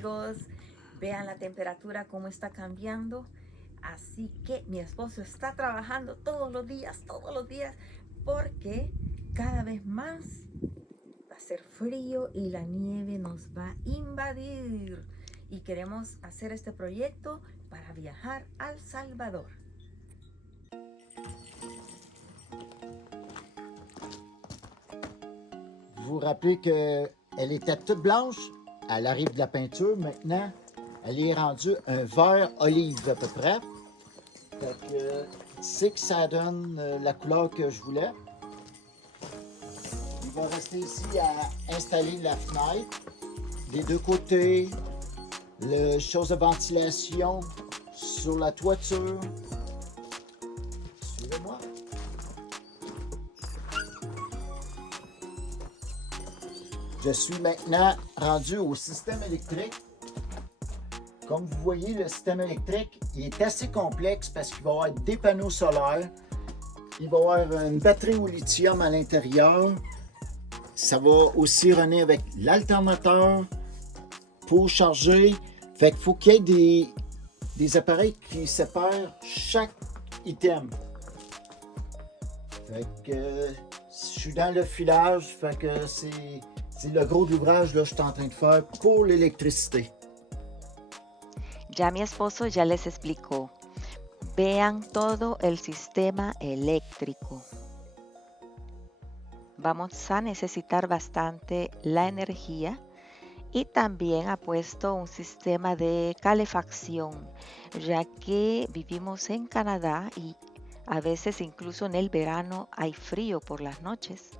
amigos, vean la temperatura cómo está cambiando. Así que mi esposo está trabajando todos los días, porque cada vez más va a ser frío y la nieve nos va a invadir. Y queremos hacer este proyecto para viajar a El Salvador. Vous vous rappelez qu'elle était toute blanche, elle arrive de la peinture, maintenant elle est rendue un vert olive à peu près. Fait que c'est que ça donne la couleur que je voulais. Il va rester ici à installer la fenêtre des deux côtés, le chose de ventilation sur la toiture. Suivez-moi. Je suis maintenant rendu au système électrique. Comme vous voyez, le système électrique il est assez complexe parce qu'il va y avoir des panneaux solaires. Il va y avoir une batterie au lithium à l'intérieur. Ça va aussi runner avec l'alternateur pour charger. Fait qu'il faut qu'il y ait des appareils qui séparent chaque item. Fait que je suis dans le filage. Fait que c'est le gros de l'ouvrage que je suis en train de faire pour l'électricité. Ya mi esposo ya les explicó. Vean todo el sistema eléctrico. Vamos a necesitar bastante la energía y también ha puesto un sistema de calefacción, ya que vivimos en Canadá y a veces incluso en el verano hay frío por las noches.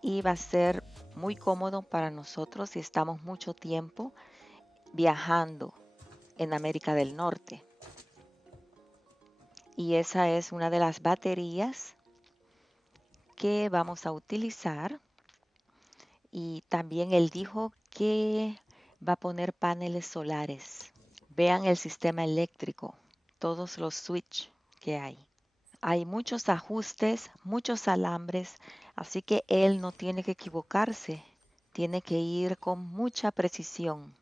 Y va a ser muy cómodo para nosotros si estamos mucho tiempo viajando en América del Norte. Y esa es una de las baterías que vamos a utilizar. Y también él dijo que va a poner paneles solares. Vean el sistema eléctrico, todos los switches que hay. Hay muchos ajustes, muchos alambres, así que él no tiene que equivocarse, tiene que ir con mucha precisión.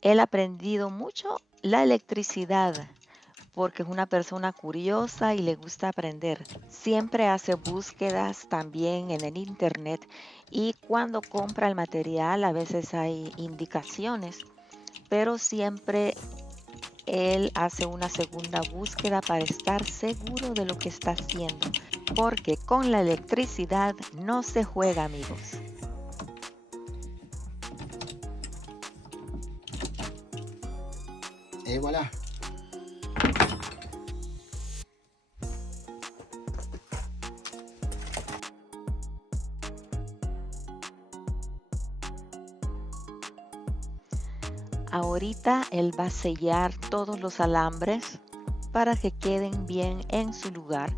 Él ha aprendido mucho la electricidad porque es una persona curiosa y le gusta aprender. Siempre hace búsquedas también en el internet y cuando compra el material a veces hay indicaciones, pero siempre él hace una segunda búsqueda para estar seguro de lo que está haciendo, porque con la electricidad no se juega, amigos. Et voilà. Ahorita él va a sellar todos los alambres para que queden bien en su lugar.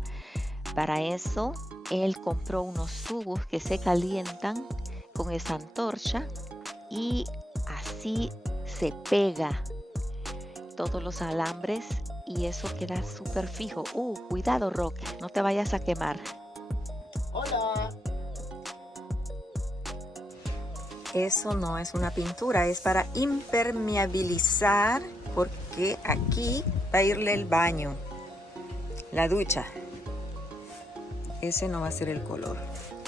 Para eso, él compró unos tubos que se calientan con esa antorcha y así se pega todos los alambres y eso queda súper fijo. Cuidado, Rock, no te vayas a quemar. Hola. Eso no es una pintura, es para impermeabilizar, porque aquí va a irle el baño, la ducha. Ese no va a ser el color,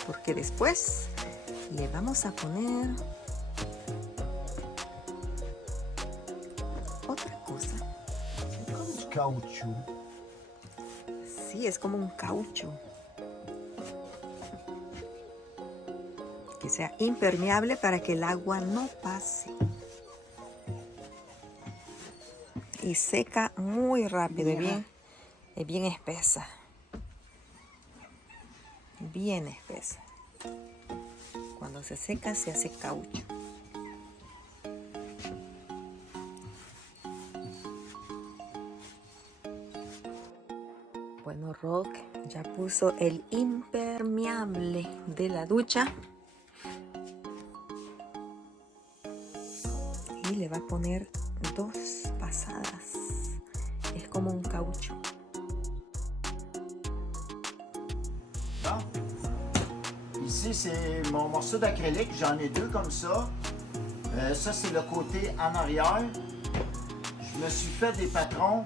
porque después le vamos a poner otra cosa. C'est comme du caoutchouc. Sí, es como un caucho. Que sea impermeable para que el agua no pase. Y seca muy rápido, es bien espesa. Bien espesa. Cuando se seca se hace caucho. Bueno, Rock ya puso el impermeable de la ducha. Y le va a poner 2 pasadas. Es como un caucho. Bon. Ici, c'est mon morceau d'acrylique. J'en ai 2 comme ça. Ça, c'est le côté en arrière. Je me suis fait des patrons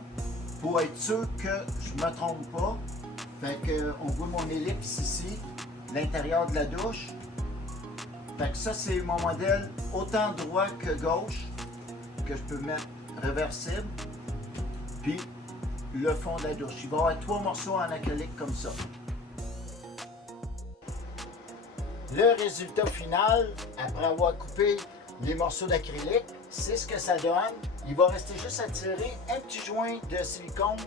pour être sûr que je ne me trompe pas. Fait que, on voit mon ellipse ici, l'intérieur de la douche. Fait que ça, c'est mon modèle autant droit que gauche, que je peux mettre réversible. Puis le fond de la douche. Il va y avoir 3 morceaux en acrylique comme ça. Le résultat final, après avoir coupé les morceaux d'acrylique, c'est ce que ça donne. Il va rester juste à tirer un petit joint de silicone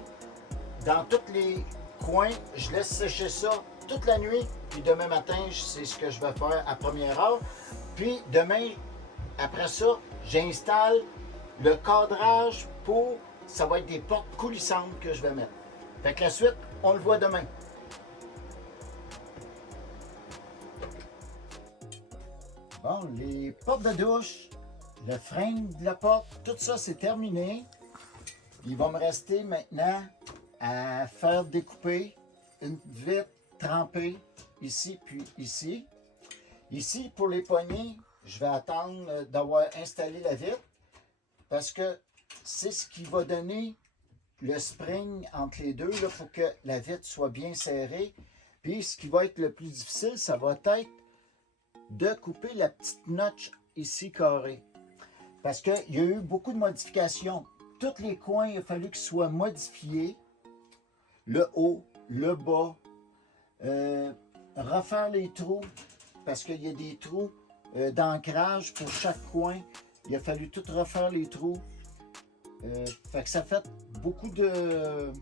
dans tous les coins. Je laisse sécher ça toute la nuit. Puis demain matin, c'est ce que je vais faire à première heure. Puis demain, après ça, j'installe le cadrage pour... Ça va être des portes coulissantes que je vais mettre. Fait que la suite, on le voit demain. Bon, les portes de douche, le frein de la porte, tout ça c'est terminé. Il va me rester maintenant à faire découper une vitre trempée ici puis ici. Ici, pour les poignées, je vais attendre d'avoir installé la vitre parce que c'est ce qui va donner le spring entre les deux là, pour que la vitre soit bien serrée. Puis ce qui va être le plus difficile, ça va être de couper la petite notch ici carrée. Parce qu'il y a eu beaucoup de modifications. Tous les coins, il a fallu qu'ils soient modifiés. Le haut, le bas. Refaire les trous. Parce qu'il y a des trous d'ancrage pour chaque coin. Il a fallu tout refaire les trous. Fait que ça fait beaucoup de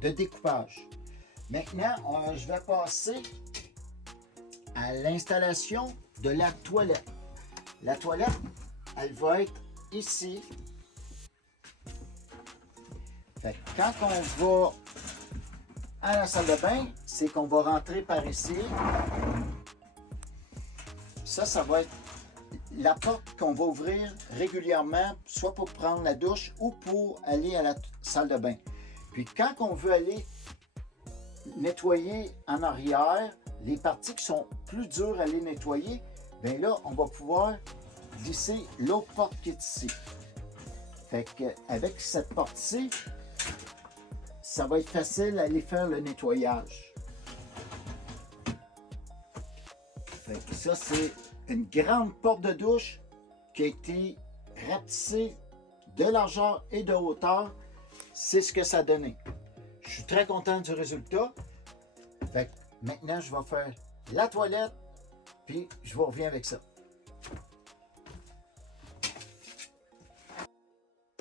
découpage. Maintenant, je vais passer à l'installation de la toilette. La toilette, elle va être ici. Fait que quand on va à la salle de bain, c'est qu'on va rentrer par ici. Ça va être la porte qu'on va ouvrir régulièrement, soit pour prendre la douche ou pour aller à la salle de bain. Puis quand on veut aller nettoyer en arrière, les parties qui sont plus dures à les nettoyer, bien là, on va pouvoir glisser l'autre porte qui est ici. Fait qu'avec cette porte-ci, ça va être facile d'aller faire le nettoyage. Fait que ça, c'est une grande porte de douche qui a été rapetissée de largeur et de hauteur. C'est ce que ça a donné. Je suis très content du résultat. Fait que maintenant, je vais faire la toilette, puis je vous reviens avec ça.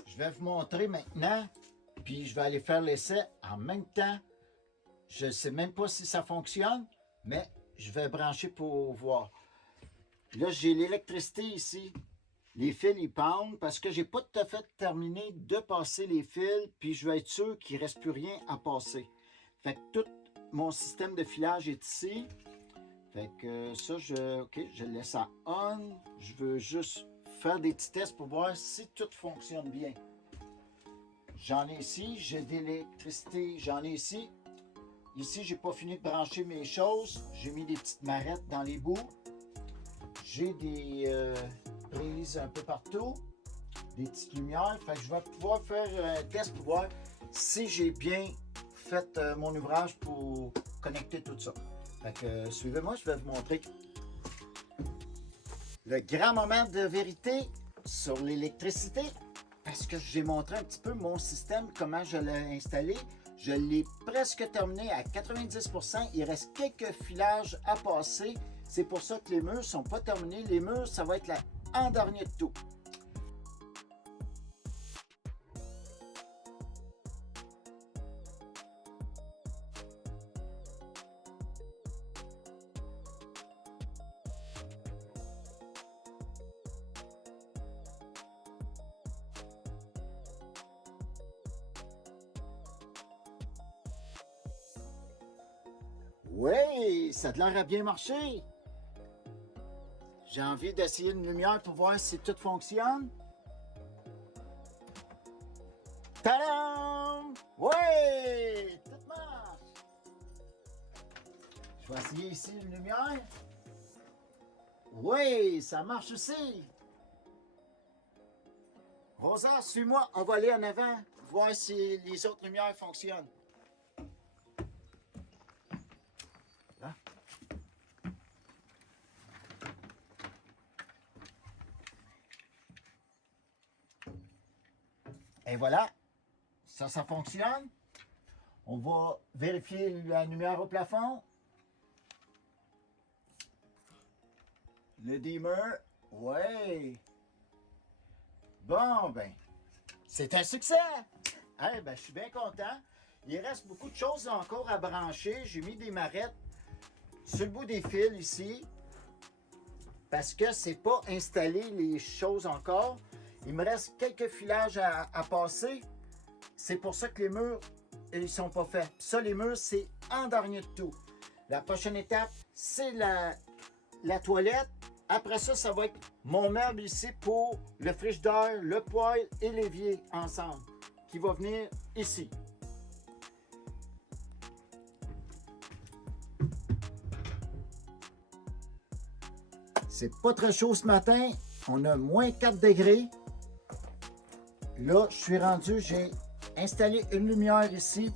Je vais vous montrer maintenant, puis je vais aller faire l'essai en même temps. Je ne sais même pas si ça fonctionne, mais je vais brancher pour voir. Là, j'ai l'électricité ici. Les fils, ils pendent parce que j'ai pas tout à fait terminé de passer les fils, puis je vais être sûr qu'il ne reste plus rien à passer. Fait que tout mon système de filage est ici. Fait que ça, OK, je le laisse à on. Je veux juste faire des petits tests pour voir si tout fonctionne bien. J'en ai ici, j'ai de l'électricité, j'en ai ici. Ici, j'ai pas fini de brancher mes choses. J'ai mis des petites marettes dans les bouts. J'ai des prises un peu partout, des petites lumières. Fait que je vais pouvoir faire un test pour voir si j'ai bien fait mon ouvrage pour connecter tout ça. Fait que suivez-moi, je vais vous montrer le grand moment de vérité sur l'électricité. Parce que j'ai montré un petit peu mon système, comment je l'ai installé. Je l'ai presque terminé à 90%. Il reste quelques filages à passer. C'est pour ça que les murs ne sont pas terminés. Les murs, ça va être en dernier de tout. Oui, ça a l'air à bien marcher. J'ai envie d'essayer une lumière pour voir si tout fonctionne. Tadam! Oui! Tout marche! Je vais essayer ici une lumière. Oui, ça marche aussi. Rosa, suis-moi, on va aller en avant, voir si les autres lumières fonctionnent. Là. Et voilà, ça fonctionne. On va vérifier la lumière au plafond. Le dimmer, ouais. Bon, ben, c'est un succès. Eh ben, je suis bien content. Il reste beaucoup de choses encore à brancher. J'ai mis des marettes sur le bout des fils ici parce que c'est pas installé les choses encore. Il me reste quelques filages à passer. C'est pour ça que les murs, ils sont pas faits. Ça, les murs, c'est en dernier de tout. La prochaine étape, c'est la toilette. Après ça, ça va être mon meuble ici pour le frigidaire, le poêle et l'évier ensemble, qui va venir ici. C'est pas très chaud ce matin. On a moins 4 degrés. Là, je suis rendu, j'ai installé une lumière ici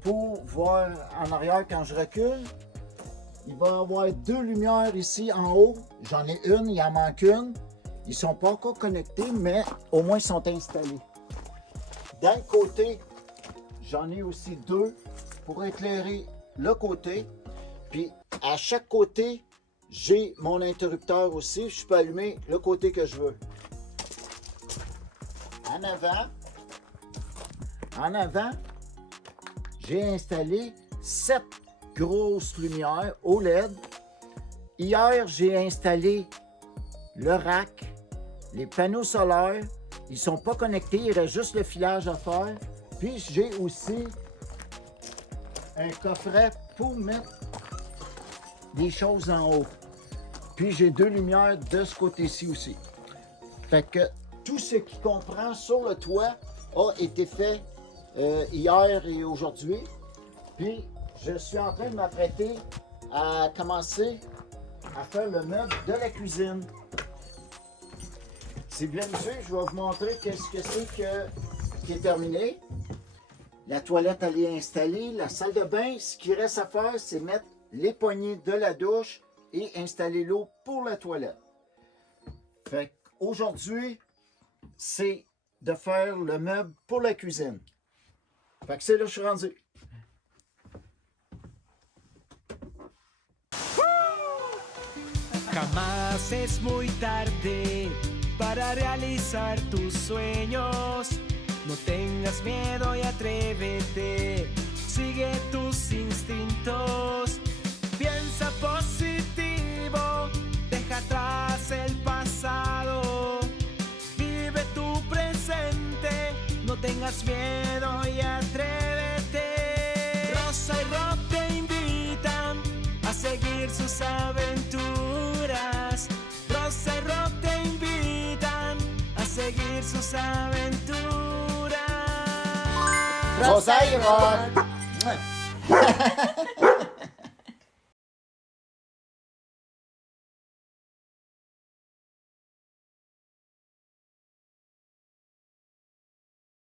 pour voir en arrière quand je recule. Il va y avoir 2 lumières ici en haut. J'en ai une, il en manque une. Ils ne sont pas encore connectés, mais au moins ils sont installés. Dans le côté, j'en ai aussi 2 pour éclairer le côté. Puis à chaque côté, j'ai mon interrupteur aussi. Je peux allumer le côté que je veux. En avant, j'ai installé 7 grosses lumières OLED. Hier, j'ai installé le rack, les panneaux solaires. Ils ne sont pas connectés, il reste juste le filage à faire. Puis j'ai aussi un coffret pour mettre des choses en haut. Puis j'ai 2 lumières de ce côté-ci aussi. Fait que tout ce qui comprend sur le toit a été fait hier et aujourd'hui. Puis je suis en train de m'apprêter à commencer à faire le meuble de la cuisine. Si vous voulez me suivre, je vais vous montrer qu'est-ce que c'est qui est terminé. La toilette, elle est installée. La salle de bain, ce qu'il reste à faire, c'est mettre les poignées de la douche et installer l'eau pour la toilette. Fait qu'aujourd'hui, c'est de faire le meuble pour la cuisine. Fait que c'est là que je suis rendu. Jamás es muy tarde para realizar tus sueños. No tengas miedo y atrévete. Sigue tus instintos. Piensa positivo. Deja atrás el pasado. Vive tu presente. No tengas miedo y atrévete. Rosa y Rob te invitan a seguir sus aventuras. Rosa y Rob te invitan a seguir sus aventuras. Rosa y Rob.